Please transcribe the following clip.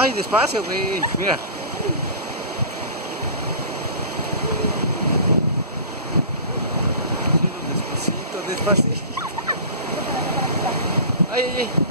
Ay, despacio, güey. Mira. Despacito, despacito. Ay, ay, ay.